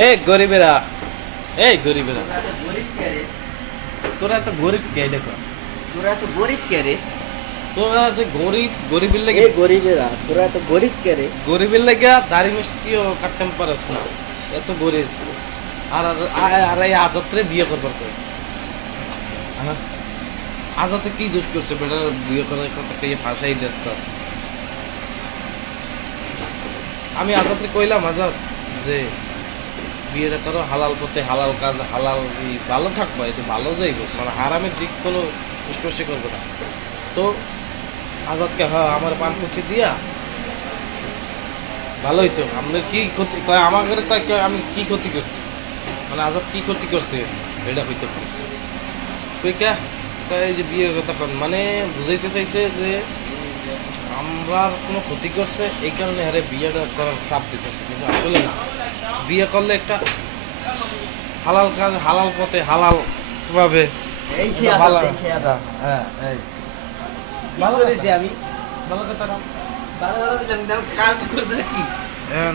এই গরিবেরা, এই গরিবেরা, তোরা তো গরিব কে রে? তোরা এত গরিব কে দেখো? তোরা তো গরিব কে রে? তোরা যে গরিব, গরিবের লেগে, এই গরিবেরা, তোরা তো গরিব কে রে? গরিবের লেগে দাড়ি মিষ্টিও কাটতে পারস না, এত গরিব। আর আর এই আজাদরে বিয়ে করবার কইস। হ্যাঁ, আজাদে কি দোষ করছে বেটা? বিয়ে করার কথা কইয়ে ফাঁসাই দিচ্ছাস। আমি আজাদরে কইলাম, আজাদ যে বিয়েটা করো হালাল পথে, হালাল কাজ, হালাল ভালো থাকবা, এটা ভালো যাইব, মানে হারামের দিক কোনো স্পর্শ করবো না। তো আজাদকে হ্যাঁ আমার পান করতে দিয়া ভালোই তো, আপনার কি ক্ষতি কয় আমাকে কয় আমি কি ক্ষতি করছি, মানে আজাদ কি ক্ষতি করছে এটা হইতে পারে। তুই কে এই যে বিয়ের কথা কন, মানে বুঝাইতে চাইছে যে আমরা কোনো ক্ষতি করছে এই কারণে আরে বিয়েটা করার চাপ দিতেছে, কিন্তু আসলে না। বিয়ে করলে একটা হালাল কাজ, হালাল পথে, হালাল ভাবে এই সে এটা আদা, ভালো। এই সে আদা। হ্যাঁ, এই ভালো করেছি আমি। ভালো কথা না। ভালো করে জানি না, কাজ তো করেছে কি? হ্যাঁ,